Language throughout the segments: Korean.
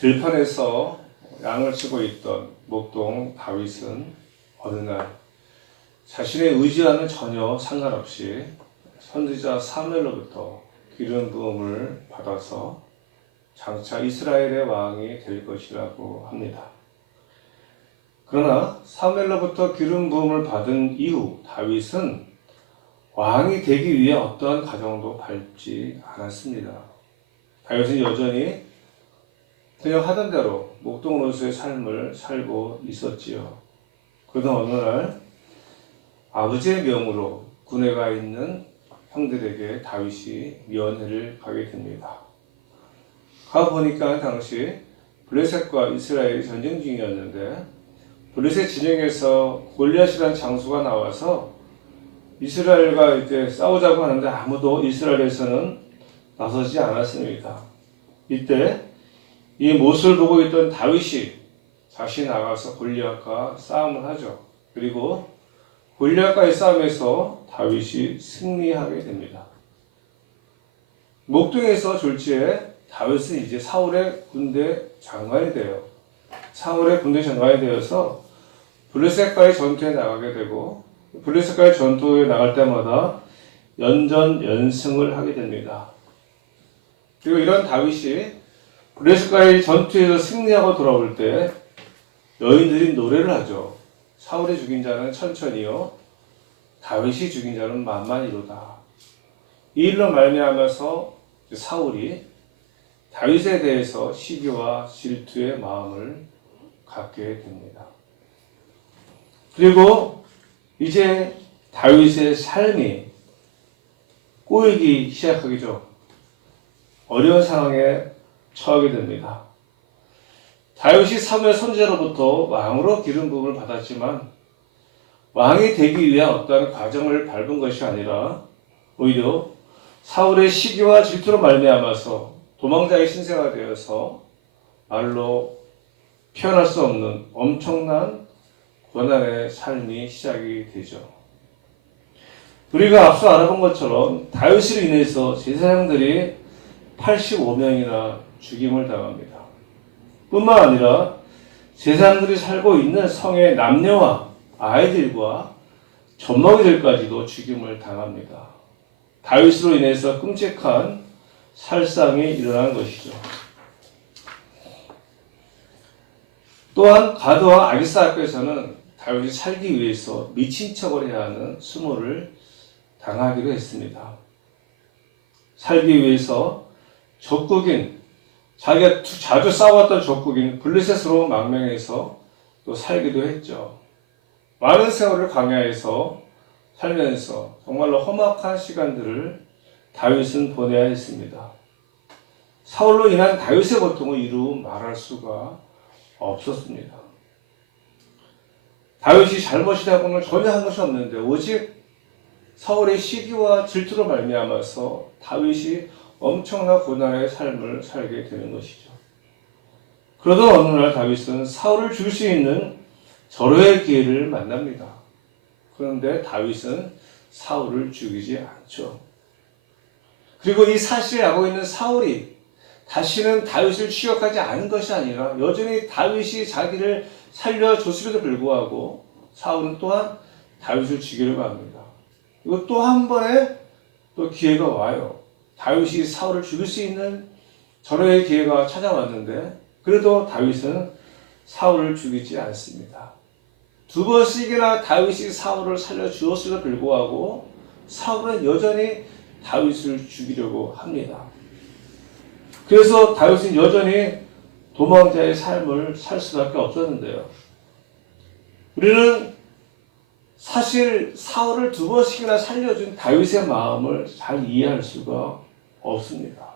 들판에서 양을 치고 있던 목동 다윗은 어느 날 자신의 의지와는 전혀 상관없이 선지자 사무엘로부터 기름 부음을 받아서 장차 이스라엘의 왕이 될 것이라고 합니다. 그러나 사무엘로부터 기름 부음을 받은 이후 다윗은 왕이 되기 위해 어떠한 과정도 밟지 않았습니다. 다윗은 여전히 그냥 하던 대로 목동으로서의 삶을 살고 있었지요. 그러던 어느 날 아버지의 명으로 군에 가 있는 형들에게 다윗이 면회를 가게 됩니다. 가보니까 당시 블레셋과 이스라엘이 전쟁 중이었는데 블레셋 진영에서 골리앗이라는 장수가 나와서 이스라엘과 이제 싸우자고 하는데 아무도 이스라엘에서는 나서지 않았습니다. 이때 이 모습을 보고 있던 다윗이 다시 나가서 골리앗과 싸움을 하죠. 그리고 골리앗과의 싸움에서 다윗이 승리하게 됩니다. 목동에서 졸지에 다윗은 이제 사울의 군대 장관이 돼요. 사울의 군대 장관이 되어서 블레셋과의 전투에 나가게 되고 블레셋과의 전투에 나갈 때마다 연전연승을 하게 됩니다. 그리고 이런 다윗이 블레셋과의 전투에서 승리하고 돌아올 때 여인들이 노래를 하죠. 사울이 죽인 자는 천천히요, 다윗이 죽인 자는 만만히로다. 이 일로 말미암아서 사울이 다윗에 대해서 시기와 질투의 마음을 갖게 됩니다. 그리고 이제 다윗의 삶이 꼬이기 시작하기죠. 어려운 상황에 처하게 됩니다. 다윗이 사무엘 선지자로부터 왕으로 기름 부음을 받았지만 왕이 되기 위한 어떠한 과정을 밟은 것이 아니라 오히려 사울의 시기와 질투로 말미암아서 도망자의 신세가 되어서 말로 표현할 수 없는 엄청난 고난의 삶이 시작이 되죠. 우리가 앞서 알아본 것처럼 다윗으로 인해서 제사장들이 85명이나 죽임을 당합니다. 뿐만 아니라 제사장들이 살고 있는 성의 남녀와 아이들과 젖먹이들까지도 죽임을 당합니다. 다윗으로 인해서 끔찍한 살상이 일어난 것이죠. 또한 가드와 아기스에서는 다윗이 살기 위해서 미친 척을 해야 하는 수모를 당하기도 했습니다. 살기 위해서 적국인, 자기가 자주 싸웠던 적국인 블레셋으로 망명해서 또 살기도 했죠. 많은 세월을 광야에서 살면서 정말로 험악한 시간들을 다윗은 보내야 했습니다. 사울로 인한 다윗의 고통을 이루 말할 수가 없었습니다. 다윗이 잘못이라고는 전혀 한 것이 없는데 오직 사울의 시기와 질투로 말미암아서 다윗이 엄청난 고난의 삶을 살게 되는 것이죠. 그러던 어느 날 다윗은 사울을 죽일 수 있는 절호의 기회를 만납니다. 그런데 다윗은 사울을 죽이지 않죠. 그리고 이 사실을 알고 있는 사울이 다시는 다윗을 추격하지 않은 것이 아니라 여전히 다윗이 자기를 살려줬음에도 불구하고 사울은 또한 다윗을 죽이려고 합니다. 그리고 또 한 번의 또 기회가 와요. 다윗이 사울을 죽일 수 있는 절호의 기회가 찾아왔는데 그래도 다윗은 사울을 죽이지 않습니다. 두 번씩이나 다윗이 사울을 살려주었음에도 불구하고 사울은 여전히 다윗을 죽이려고 합니다. 그래서 다윗은 여전히 도망자의 삶을 살 수밖에 없었는데요. 우리는 사실 사울을 두 번씩이나 살려준 다윗의 마음을 잘 이해할 수가 없습니다.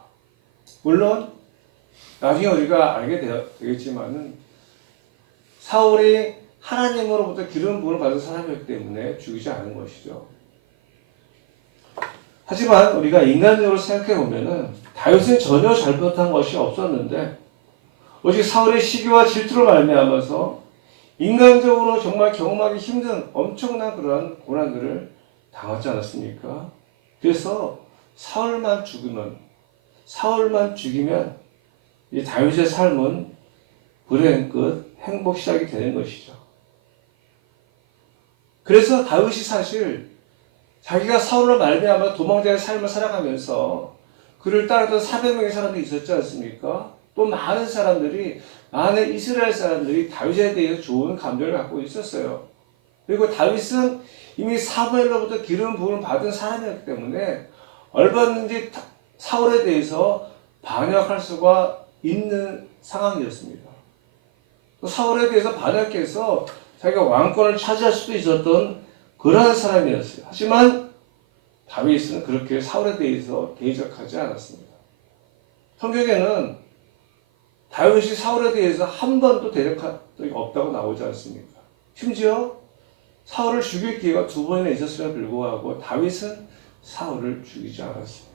물론 나중에 우리가 알게 되겠지만은 사울이 하나님으로부터 기름 부음을 받은 사람이기 때문에 죽이지 않은 것이죠. 하지만 우리가 인간적으로 생각해 보면은 다윗은 전혀 잘못한 것이 없었는데 오직 사울의 시기와 질투로 말미암아서 인간적으로 정말 경험하기 힘든 엄청난 그러한 고난들을 당하지 않았습니까? 그래서 사울만 죽이면 이 다윗의 삶은 불행 끝 행복 시작이 되는 것이죠. 그래서 다윗이 사실 자기가 사울로 말미암아 도망자의 삶을 살아가면서 그를 따르던 400명의 사람들이 있었지 않습니까? 또 많은 이스라엘 사람들이 다윗에 대해서 좋은 감정을 갖고 있었어요. 그리고 다윗은 이미 사무엘로부터 기름 부음을 받은 사람이었기 때문에 얼마든지 사울에 대해서 반역할 수가 있는 상황이었습니다. 또 사울에 대해서 반역해서 자기가 왕권을 차지할 수도 있었던 그러한 사람이었어요. 하지만 다윗은 그렇게 사울에 대해서 대적하지 않았습니다. 성경에는 다윗이 사울에 대해서 한 번도 대적한 적이 없다고 나오지 않습니까? 심지어 사울을 죽일 기회가 2번이나 있었음에도 불구하고 다윗은 사울을 죽이지 않았습니다.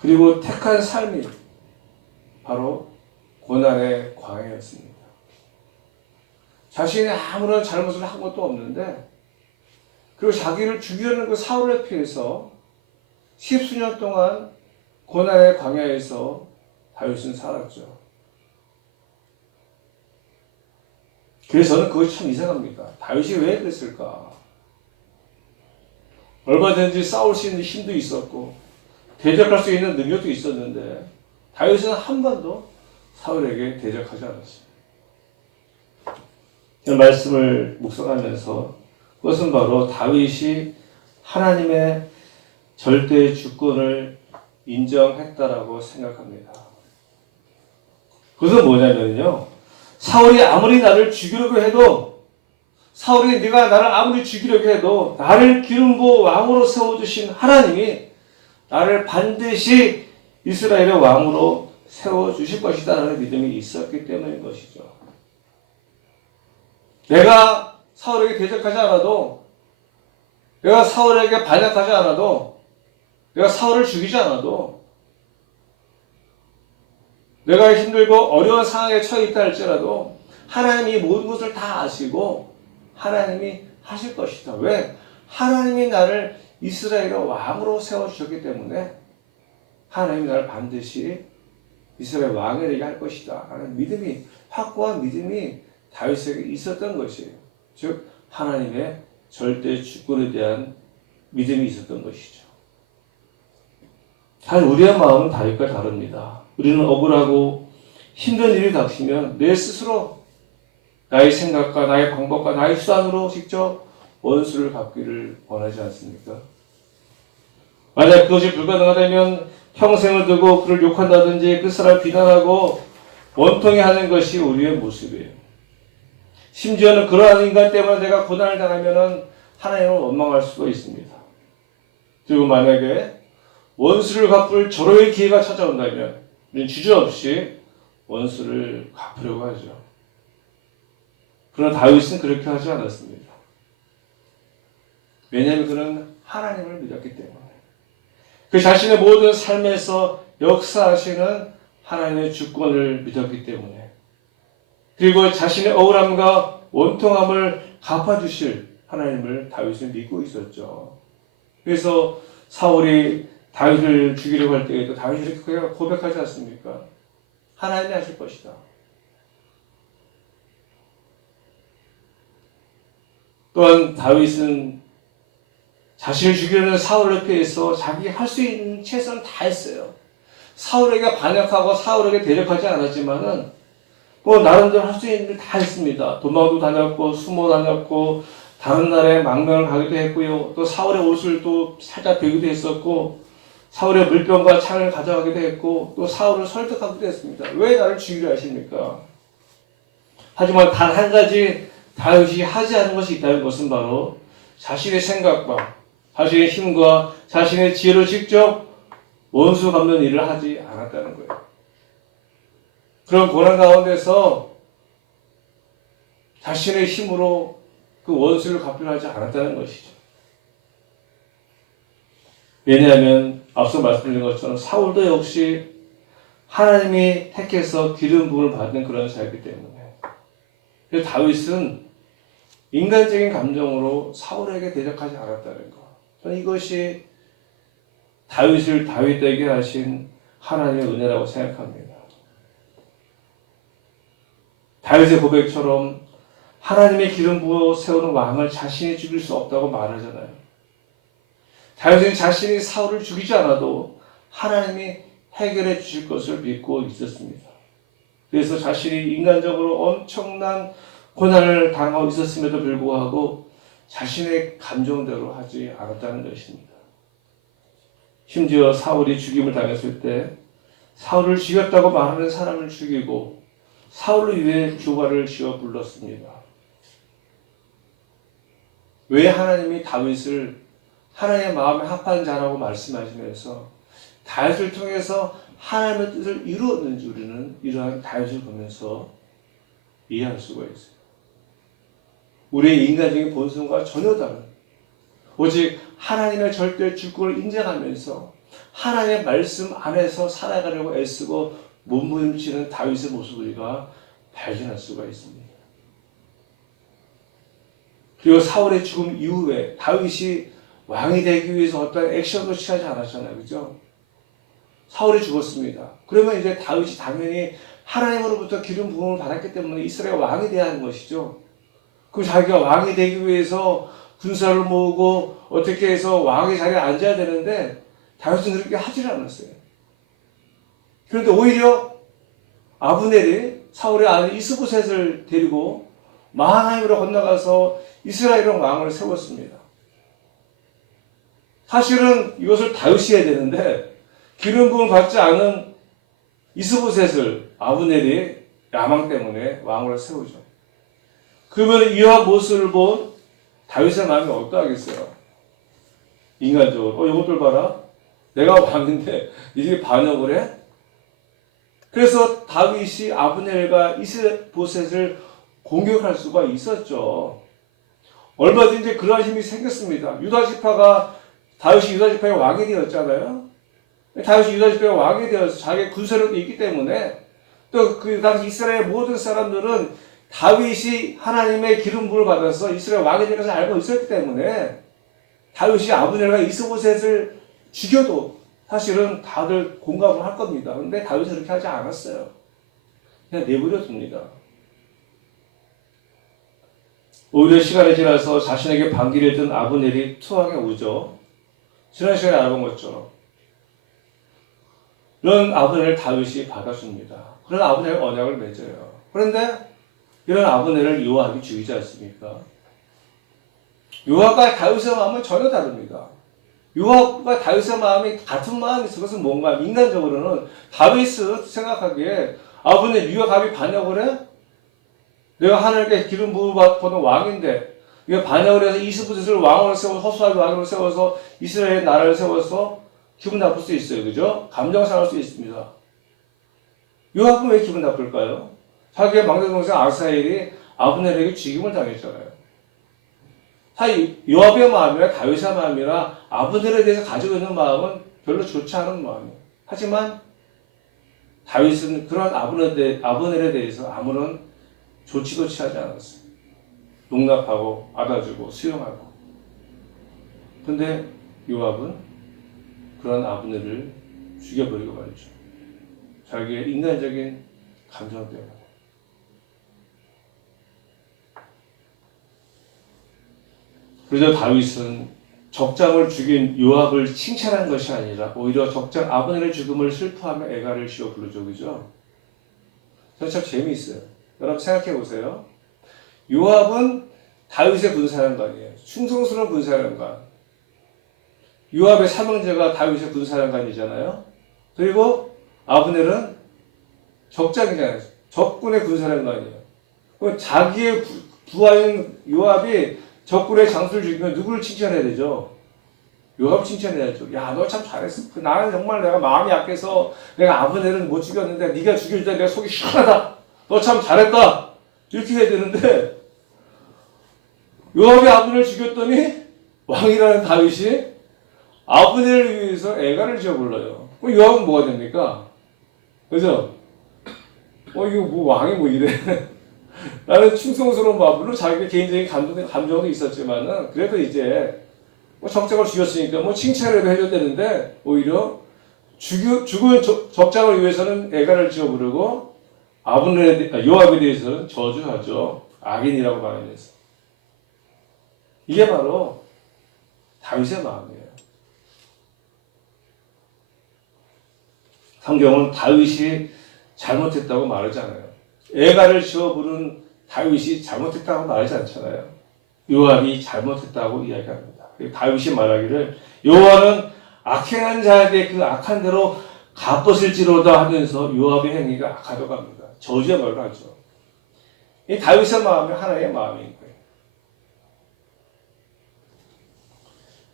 그리고 택한 삶이 바로 고난의 광야였습니다. 자신이 아무런 잘못을 한 것도 없는데 그리고 자기를 죽이려는 그 사울을 피해서 10수년 동안 고난의 광야에서 다윗은 살았죠. 그래서 저는 그것이 참 이상합니다. 다윗이 왜 그랬을까? 얼마든지 싸울 수 있는 힘도 있었고 대적할 수 있는 능력도 있었는데 다윗은 한 번도 사울에게 대적하지 않았습니다. 이 말씀을 묵상하면서 그것은 바로 다윗이 하나님의 절대 주권을 인정했다라고 생각합니다. 그것은 뭐냐면요. 사울이 아무리 나를 죽이려고 해도 사울이 네가 나를 아무리 죽이려고 해도 나를 기름 부어 왕으로 세워주신 하나님이 나를 반드시 이스라엘의 왕으로 세워주실 것이다 라는 믿음이 있었기 때문인 것이죠. 내가 사울에게 대적하지 않아도 내가 사울에게 반역하지 않아도 내가 사울을 죽이지 않아도 내가 힘들고 어려운 상황에 처해 있다 할지라도 하나님이 모든 것을 다 아시고 하나님이 하실 것이다. 왜? 하나님이 나를 이스라엘의 왕으로 세워주셨기 때문에 하나님이 나를 반드시 이스라엘 왕이 되게 할 것이다 라는 믿음이, 확고한 믿음이 다윗에게 있었던 것이에요. 즉 하나님의 절대 주권에 대한 믿음이 있었던 것이죠. 사실 우리의 마음은 다윗과 다릅니다. 우리는 억울하고 힘든 일이 닥치면 내 스스로 나의 생각과 나의 방법과 나의 수단으로 직접 원수를 갚기를 원하지 않습니까? 만약 그것이 불가능하다면 평생을 두고 그를 욕한다든지 그 사람을 비난하고 원통해 하는 것이 우리의 모습이에요. 심지어는 그러한 인간 때문에 내가 고난을 당하면 하나님을 원망할 수도 있습니다. 그리고 만약에 원수를 갚을 절호의 기회가 찾아온다면 우리는 주저없이 원수를 갚으려고 하죠. 그러나 다윗은 그렇게 하지 않았습니다. 왜냐하면 그는 하나님을 믿었기 때문에 그 자신의 모든 삶에서 역사하시는 하나님의 주권을 믿었기 때문에 그리고 자신의 억울함과 원통함을 갚아주실 하나님을 다윗은 믿고 있었죠. 그래서 사울이 다윗을 죽이려고 할 때에도 다윗이 이렇게 고백하지 않습니까? 하나님이 하실 것이다. 또한 다윗은 자신을 죽이려는 사울을 피해서 자기 할 수 있는 최선을 다했어요. 사울에게 반역하고 사울에게 대적하지 않았지만은 나름대로 할 수 있는 일 다 했습니다. 도망도 다녔고 숨어 다녔고 다른 나라에 망명을 가기도 했고요. 또 사울의 옷을 또 살짝 베기도 했었고 사울의 물병과 창을 가져가기도 했고 또 사울을 설득하기도 했습니다. 왜 나를 죽이려 하십니까? 하지만 단 한 가지 다윗이 하지 않은 것이 있다는 것은 바로 자신의 생각과 자신의 힘과 자신의 지혜로 직접 원수 갚는 일을 하지 않았다는 거예요. 그런 고난 가운데서 자신의 힘으로 그 원수를 갚으려 하지 않았다는 것이죠. 왜냐하면 앞서 말씀드린 것처럼 사울도 역시 하나님이 택해서 기름 부음을 받는 그런 자이기 때문에 그래서 다윗은 인간적인 감정으로 사울에게 대적하지 않았다는 것. 저는 이것이 다윗을 다윗되게 하신 하나님의 은혜라고 생각합니다. 다윗의 고백처럼 하나님의 기름 부어 세우는 왕을 자신이 죽일 수 없다고 말하잖아요. 다윗은 자신이 사울을 죽이지 않아도 하나님이 해결해 주실 것을 믿고 있었습니다. 그래서 자신이 인간적으로 엄청난 고난을 당하고 있었음에도 불구하고 자신의 감정대로 하지 않았다는 것입니다. 심지어 사울이 죽임을 당했을 때 사울을 죽였다고 말하는 사람을 죽이고 사울을 위해 교가를 지어 불렀습니다. 왜 하나님이 다윗을 하나님의 마음에 합한 자라고 말씀하시면서 다윗을 통해서 하나님의 뜻을 이루었는지 우리는 이러한 다윗을 보면서 이해할 수가 있어요. 우리의 인간적인 본성과 전혀 다른, 오직 하나님의 절대 주권을 인정하면서 하나님의 말씀 안에서 살아가려고 애쓰고 몸부림치는 다윗의 모습을 우리가 발견할 수가 있습니다. 그리고 사울의 죽음 이후에 다윗이 왕이 되기 위해서 어떤 액션도 취하지 않았잖아요. 그죠? 사울이 죽었습니다. 그러면 이제 다윗이 당연히 하나님으로부터 기름 부음을 받았기 때문에 이스라엘 왕이 되어야 하는 것이죠. 그럼 자기가 왕이 되기 위해서 군사를 모으고 어떻게 해서 왕의 자리에 앉아야 되는데 다윗은 그렇게 하질 않았어요. 그런데 오히려 아브넬이 사울의 아들 이스보셋을 데리고 마하나임으로 건너가서 이스라엘 왕을 세웠습니다. 사실은 이것을 다윗이 해야 되는데 기름 부음을 받지 않은 이스보셋을 아브넬이 야망 때문에 왕으로 세우죠. 그러면 이러한 모습을 본 다윗의 마음이 어떠하겠어요? 인간적으로 이것들 봐라, 내가 왕인데 이게 반역을 해? 그래서 다윗이 아브넬과 이스보셋을 공격할 수가 있었죠. 얼마든지 그러한 힘이 생겼습니다. 유다 지파가 다윗이 유다 지파의 왕이 되었잖아요. 다윗이 유다 지파의 왕이 되어서 자기의 군사력도 있기 때문에 또 그 당시 이스라엘 모든 사람들은 다윗이 하나님의 기름 부음을 받아서 이스라엘 왕이 되는 것을 알고 있었기 때문에 다윗이 아브넬과 이스보셋을 죽여도 사실은 다들 공감을 할 겁니다. 그런데 다윗은 그렇게 하지 않았어요. 그냥 내버려 둡니다. 오히려 시간이 지나서 자신에게 반기를 든 아브넬이 투항에 오죠. 지난 시간에 알아본 것처럼 이런 아브넬을 다윗이 받아줍니다. 그런 아브넬 언약을 맺어요. 그런데 이런 아브넬을 요압이 죽이지 않습니까? 요압과 다윗의 마음은 전혀 다릅니다. 요압과 다윗의 마음이 같은 마음이 있어. 그것은 뭔가 인간적으로는 다윗은 생각하기에 아브넬 요압이 반역을 해? 내가 하나님께 기름 부음을 받는 왕인데 이거 반역을 해서 이스보셋을 왕으로 세워서 허수아비 왕으로 세워서 이스라엘 나라를 세워서 기분 나쁠 수 있어요. 그죠? 감정 상할 수 있습니다. 요압은 왜 기분 나쁠까요? 자기의 막내 동생 아사엘이 아브넬에게 죽임을 당했잖아요. 사실 요압의 마음이나 다윗의 마음이나 아브넬에 대해서 가지고 있는 마음은 별로 좋지 않은 마음이에요. 하지만 다윗은 그런 아브넬에 대해서 아무런 조치도 취하지 않았어요. 용납하고 받아주고 수용하고. 그런데 요압은 그런 아브넬을 죽여버리고 말이죠. 자기의 인간적인 감정 때문에. 그래서 다윗은 적장을 죽인 요압을 칭찬한 것이 아니라 오히려 적장 아브넬의 죽음을 슬퍼하며 애가를 지어 부르죠. 그죠? 참 재미있어요. 여러분 생각해 보세요. 요압은 다윗의 군사령관이에요. 충성스러운 군사령관. 요압의 사명제가 다윗의 군사령관이잖아요. 그리고 아브넬은 적장이잖아요. 적군의 군사령관이에요. 그럼 자기의 부하인 요압이 적군의 장수를 죽이면 누구를 칭찬해야 되죠? 요압 칭찬해야죠. 야, 너 참 잘했어. 나는 정말 내가 마음이 약해서 내가 아브넬은 못 죽였는데 네가 죽일 때 내가 속이 시원하다. 너 참 잘했다. 이렇게 해야 되는데 요압이 아브넬을 죽였더니 왕이라는 다윗이 아브넬을 위해서 애가를 지어 불러요. 그럼 요압은 뭐가 됩니까? 그죠? 이거 뭐 왕이 뭐 이래. 나는 충성스러운 마음으로 자기 개인적인 감정도 있었지만은 그래도 이제 적장을 죽였으니까 칭찬이라도 해줘야 되는데 오히려 죽은 적장을 위해서는 애가를 지어 부르고 요압에 대해서는 저주하죠. 악인이라고 말하면서. 이게 바로 다윗의 마음이에요. 성경은 다윗이 잘못했다고 말하지 않아요. 애가를 지어 부른 다윗이 잘못했다고 말하지 않잖아요. 요압이 잘못했다고 이야기합니다. 다윗이 말하기를 여호와는 악행한 자에게 그 악한 대로 갚았을지로다 하면서 요압의 행위가 악하다고 합니다. 저주의 말을 하죠. 이 다윗의 마음이 하나의 마음인 거예요.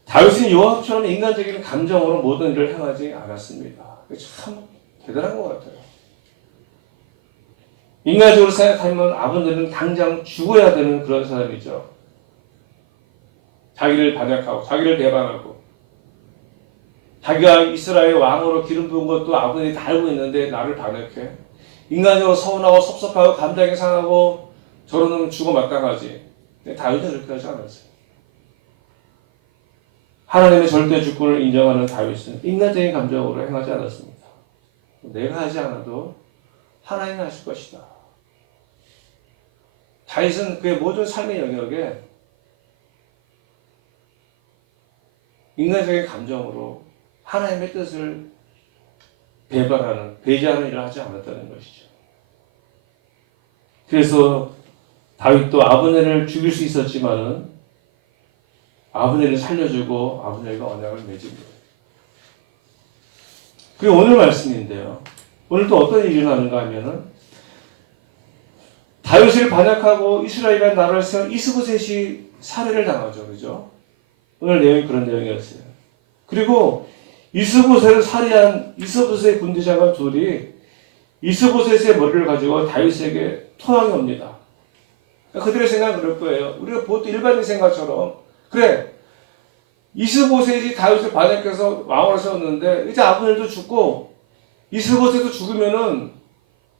다윗은 요압처럼 인간적인 감정으로 모든 일을 행하지 않았습니다. 참 대단한 것 같아요. 인간적으로 생각하면 아버지는 당장 죽어야 되는 그런 사람이죠. 자기를 반역하고 자기를 배반하고 자기가 이스라엘 왕으로 기름 부은 것도 아버지 다 알고 있는데 나를 반역해. 인간적으로 서운하고 섭섭하고 감정이 상하고 저러면 죽어 마땅하지. 다윗은 그렇게 하지 않았어요. 하나님의 절대 주권을 인정하는 다윗은 인간적인 감정으로 행하지 않았습니다. 내가 하지 않아도 하나님이 하실 것이다. 다윗은 그의 모든 삶의 영역에 인간적인 감정으로 하나님의 뜻을 배제하는 일을 하지 않았다는 것이죠. 그래서 다윗도 아브넬을 죽일 수 있었지만은 아브넬을 살려주고 아브넬과 언약을 맺은 거예요. 그리고 오늘 말씀인데요. 오늘 또 어떤 일이 일어나는가 하면은 다윗을 반역하고 이스라엘이라는 나라를 세운 이스보셋이 살해를 당하죠. 그죠? 오늘 내용이 그런 내용이었어요. 그리고 이스보셋을 살해한 이스보셋의 군대장관 둘이 이스보셋의 머리를 가지고 다윗에게 토항이 옵니다. 그들의 생각은 그럴 거예요. 우리가 보통 일반인 생각처럼 그래 이스보셋이 다윗을 반역해서 왕으로 세웠는데 이제 아브넬도 죽고 이스보셋도 죽으면은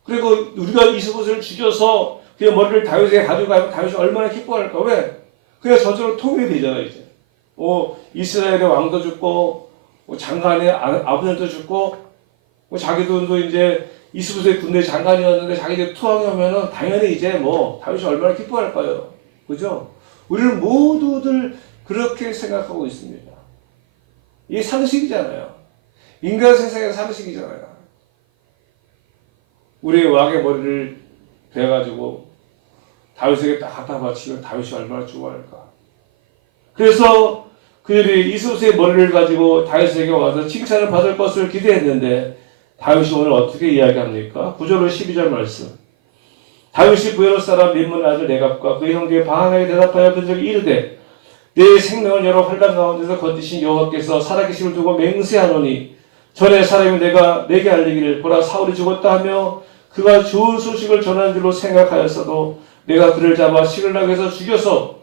그리고 우리가 이스보셋을 죽여서 그의 머리를 다윗에게 가져가면 다윗이 얼마나 기뻐할까. 왜? 그냥 저절로 통일이 되잖아 이제. 이스라엘의 왕도 죽고 장관의 아브넬도 죽고 자기도 이제 이스보셋 군대 장관이었는데 자기들 투항이 오면은 당연히 이제 다윗이 얼마나 기뻐할까요? 그죠? 우리는 모두들 그렇게 생각하고 있습니다. 이게 상식이잖아요. 인간 세상의 상식이잖아요. 우리 왕의 머리를 베가지고 다윗에게 딱 갖다 바치면 다윗이 얼마나 좋아할까. 그래서 그들이 이스보셋의 머리를 가지고 다윗에게 와서 칭찬을 받을 것을 기대했는데 다윗이 오늘 어떻게 이야기합니까? 9절로 12절 말씀. 다윗이 부에롯 사람 림몬의 아들 네갑과 그의 형제의 바하나에 대답하여 그들에게 이르되 내 생명을 여러 환난 가운데서 건지신 여호와께서 살아계심을 두고 맹세하노니 전에 사람이 내게 알리기를 보라 사울이 죽었다 하며 그가 좋은 소식을 전하는 줄로 생각하였어도 내가 그를 잡아 시글락에서 죽여서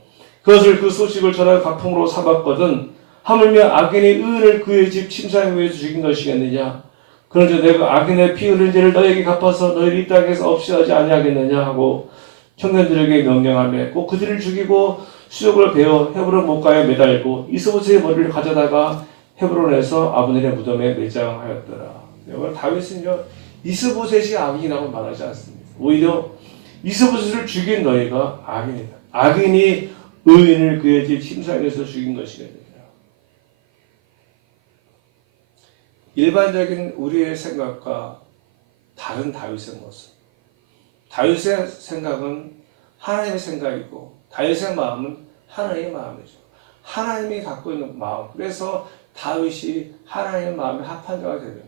그것을 그 소식을 전한 가풍으로 삼았거든 하물며 악인의 의인을 그의 집 침상에 위에서 죽인 것이겠느냐. 그런즉 내가 악인의 피 흘린 죄를 너에게 갚아서 너희를 이 땅에서 없이 하지 아니하겠느냐 하고 청년들에게 명령하며 꼭 그들을 죽이고 수족을 베어 헤브론 못가에 매달고 이스보셋의 머리를 가져다가 헤브론에서 아브넬의 무덤에 매장하였더라. 여러분 다윗은요 이스보셋이 악인이라고 말하지 않습니다. 오히려 이스보셋을 죽인 너희가 악인이다. 악인이 의인을 그의 집 침상에서 죽인 것이겠느냐. 일반적인 우리의 생각과 다른 다윗의 모습. 다윗의 생각은 하나님의 생각이고 다윗의 마음은 하나님의 마음이죠. 하나님이 갖고 있는 마음. 그래서 다윗이 하나님의 마음에 합한 자가 되는 거예요.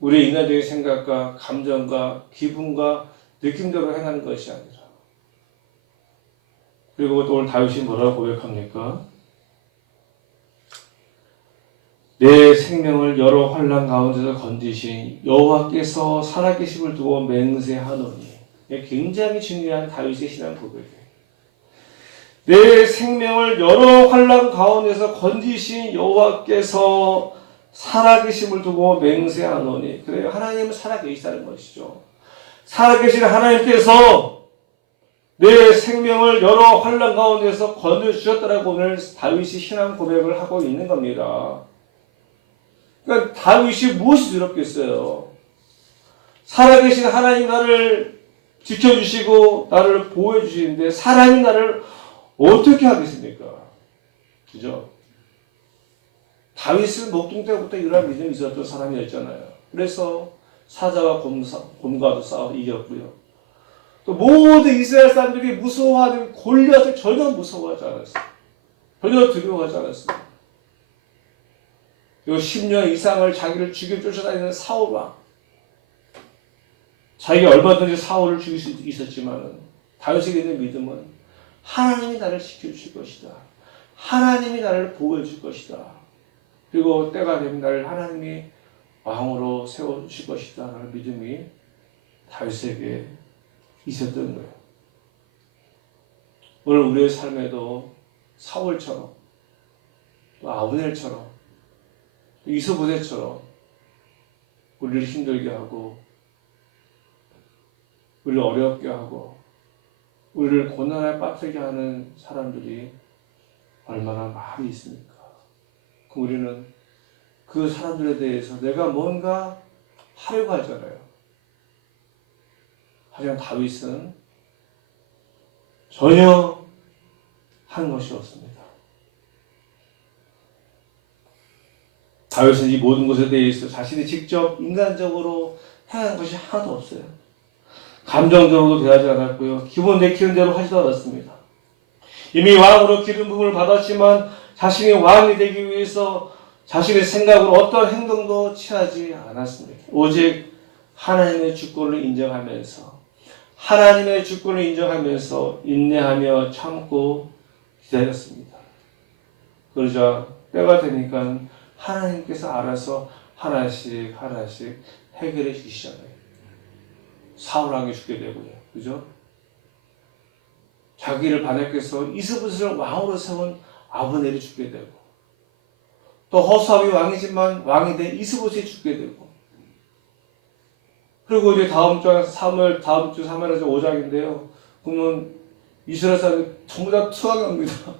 우리의 인간적인 생각과 감정과 기분과 느낌대로 행하는 것이 아니라. 그리고 또 오늘 다윗이 뭐라고 고백합니까? 내 생명을 여러 환난 가운데서 건지신 여호와께서 살아계심을 두고 맹세하노니. 굉장히 중요한 다윗의 신앙 고백이에요. 내 생명을 여러 환난 가운데서 건지신 여호와께서 살아계심을 두고 맹세하노니. 그래요. 하나님은 살아계시다는 것이죠. 살아계신 하나님께서 내 생명을 여러 환난 가운데서 건져주셨다라고 오늘 다윗이 신앙 고백을 하고 있는 겁니다. 그러니까 다윗이 무엇이 두렵겠어요? 살아계신 하나님 나를 지켜주시고 나를 보호해 주시는데 사람이 나를 어떻게 하겠습니까? 그죠? 다윗은 목동 때부터 이러한 믿음이 있었던 사람이었잖아요. 그래서 사자와 곰과도 싸워 이겼고요. 또 모든 이스라엘 사람들이 무서워하는 골리앗을 전혀 무서워하지 않았어요. 전혀 두려워하지 않았어요. 그리고 10년 이상을 자기를 죽여 쫓아다니는 사울 왕. 자기가 얼마든지 사울을 죽일 수 있었지만 다윗에게 있는 믿음은 하나님이 나를 지켜줄 것이다. 하나님이 나를 보호해 줄 것이다. 그리고 때가 되면 나를 하나님이 왕으로 세워주실 것이다. 라는 믿음이 다윗에게 있었던 거예요. 오늘 우리의 삶에도 사울처럼 또 아브넬처럼 이스보셋처럼 우리를 힘들게 하고 우리를 어렵게 하고 우리를 고난에 빠뜨리게 하는 사람들이 얼마나 많이 있습니까? 우리는 그 사람들에 대해서 내가 뭔가 하려고 하잖아요. 하지만 다윗은 전혀 한 것이 없습니다. 다윗은 이 모든 것에 대해서 자신이 직접 인간적으로 행한 것이 하나도 없어요. 감정적으로도 대하지 않았고요. 기본 내키는 대로 하지도 않았습니다. 이미 왕으로 기름 부음을 받았지만 자신이 왕이 되기 위해서 자신의 생각으로 어떤 행동도 취하지 않았습니다. 오직 하나님의 주권을 인정하면서 하나님의 주권을 인정하면서 인내하며 참고 기다렸습니다. 그러자 때가 되니까 하나님께서 알아서 하나씩 해결해 주시잖아요. 사울왕이 죽게 되고요. 그죠? 자기를 반역해서 이스보셋을 왕으로 세운 아브넬이 죽게 되고 또 허수아비 왕이지만 왕이 된 이스보셋이 죽게 되고 그리고 이제 다음 주 사무엘에서 5장인데요. 그러면 이스라엘 사람이 전부 다 투항합니다.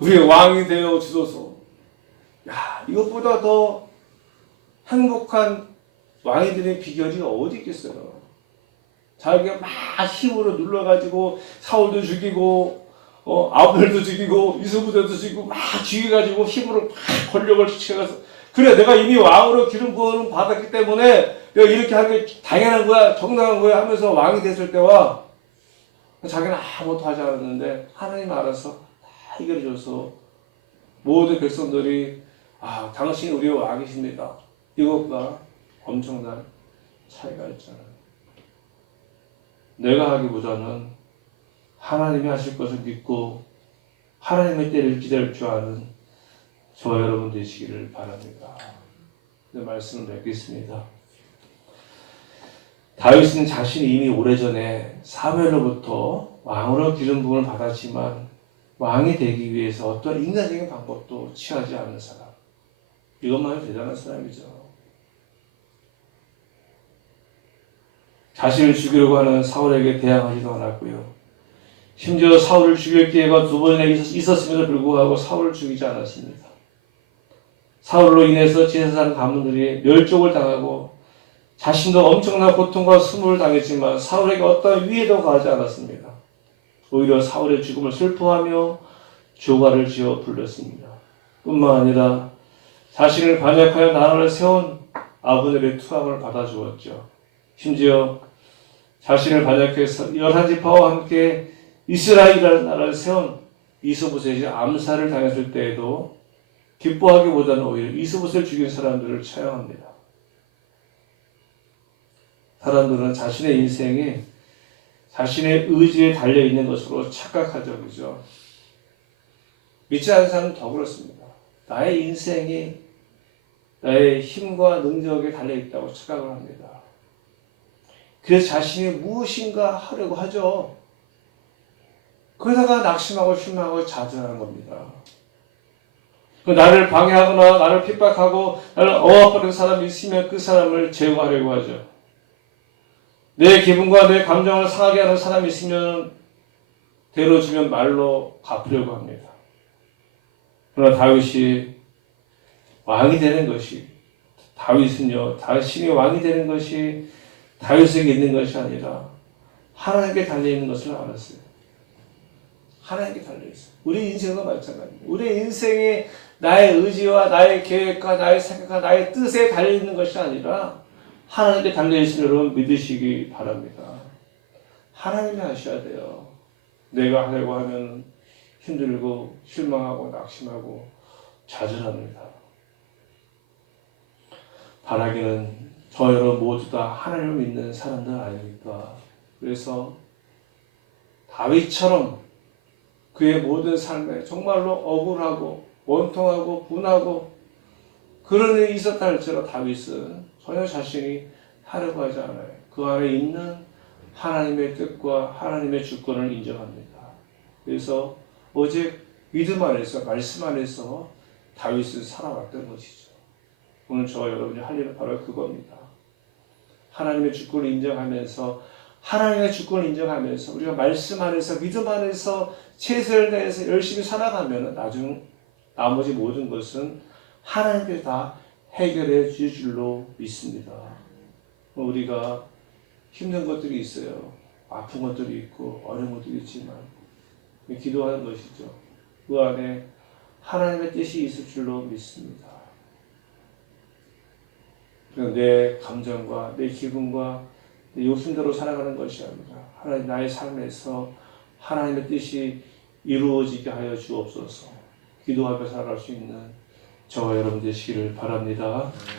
우리 왕이 되어 주소서. 야, 이것보다 더 행복한 왕이 되는 비결이 어디 있겠어요? 자기가 막 힘으로 눌러가지고 사울도 죽이고 아브넬도 죽이고 이스보셋도 죽이고 막 죽여가지고 힘으로 막 권력을 취해가서 그래 내가 이미 왕으로 기름 부음을 받았기 때문에 내가 이렇게 하는 게 당연한 거야 정당한 거야 하면서 왕이 됐을 때와 자기는 아무것도 하지 않았는데 하나님 알아서 다 해결해 줘서 모든 백성들이 당신이 우리의 왕이십니다. 이것과 엄청난 차이가 있잖아요. 내가 하기보다는 하나님이 하실 것을 믿고 하나님의 때를 기다릴 줄 아는 저와 여러분 되시기를 바랍니다. 네, 말씀을 맺겠습니다. 다윗은 자신이 이미 오래전에 사무엘로부터 왕으로 기름 부음을 받았지만 왕이 되기 위해서 어떤 인간적인 방법도 취하지 않는 사람. 이것만이 대단한 사람이죠. 자신을 죽이려고 하는 사울에게 대항하지도 않았고요. 심지어 사울을 죽일 기회가 2번이나 있었음에도 불구하고 사울을 죽이지 않았습니다. 사울로 인해서 지세산 가문들이 멸족을 당하고 자신도 엄청난 고통과 수모를 당했지만 사울에게 어떤 위해도 가하지 않았습니다. 오히려 사울의 죽음을 슬퍼하며 조가를 지어 불렀습니다. 뿐만 아니라 자신을 반역하여 나라를 세운 아브넬의 투항을 받아주었죠. 심지어 자신을 반역해서 11지파와 함께 이스라엘이라는 나라를 세운 이스보셋이 암살을 당했을 때에도 기뻐하기보다는 오히려 이스보셋을 죽인 사람들을 처형합니다. 사람들은 자신의 인생이 자신의 의지에 달려있는 것으로 착각하죠. 그죠? 믿지 않는 사람은 더 그렇습니다. 나의 인생이 나의 힘과 능력에 달려있다고 착각을 합니다. 그래서 자신이 무엇인가 하려고 하죠. 그러다가 낙심하고 실망하고 좌절하는 겁니다. 나를 방해하거나 나를 핍박하고 나를 억압하는 사람이 있으면 그 사람을 제거하려고 하죠. 내 기분과 내 감정을 상하게 하는 사람이 있으면 대로 주면 말로 갚으려고 합니다. 그러나 다윗이 왕이 되는 것이 다윗은요, 자신이 왕이 되는 것이 다윗에게 있는 것이 아니라 하나님께 달려있는 것을 알았어요. 하나님께 달려있어요. 우리 인생도 마찬가지입니다. 우리 인생이 나의 의지와 나의 계획과 나의 생각과 나의 뜻에 달려있는 것이 아니라 하나님께 달려있으면 여러분 믿으시기 바랍니다. 하나님이 하셔야 돼요. 내가 하려고 하면 힘들고 실망하고 낙심하고 좌절합니다. 바라기는 저 여러분 모두 다 하나님을 믿는 사람들 아닙니까? 그래서 다윗처럼 그의 모든 삶에 정말로 억울하고 원통하고 분하고 그런 일이 있었다 할지라도 다윗은 전혀 자신이 하려고 하지 않아요. 그 안에 있는 하나님의 뜻과 하나님의 주권을 인정합니다. 그래서 오직 믿음 안에서 말씀 안에서 다윗은 살아왔던 것이죠. 오늘 저와 여러분이 할 일은 바로 그겁니다. 하나님의 주권을 인정하면서 하나님의 주권을 인정하면서 우리가 말씀 안에서 믿음 안에서 최선을 다해서 열심히 살아가면 나머지 모든 것은 하나님께서 다 해결해 주실 줄로 믿습니다. 우리가 힘든 것들이 있어요. 아픈 것들이 있고 어려운 것들이 있지만 기도하는 것이죠. 그 안에 하나님의 뜻이 있을 줄로 믿습니다. 내 감정과 내 기분과 내 욕심대로 살아가는 것이 아니라 하나님 나의 삶에서 하나님의 뜻이 이루어지게 하여 주옵소서. 기도하며 살아갈 수 있는 저와 여러분 되시기를 바랍니다.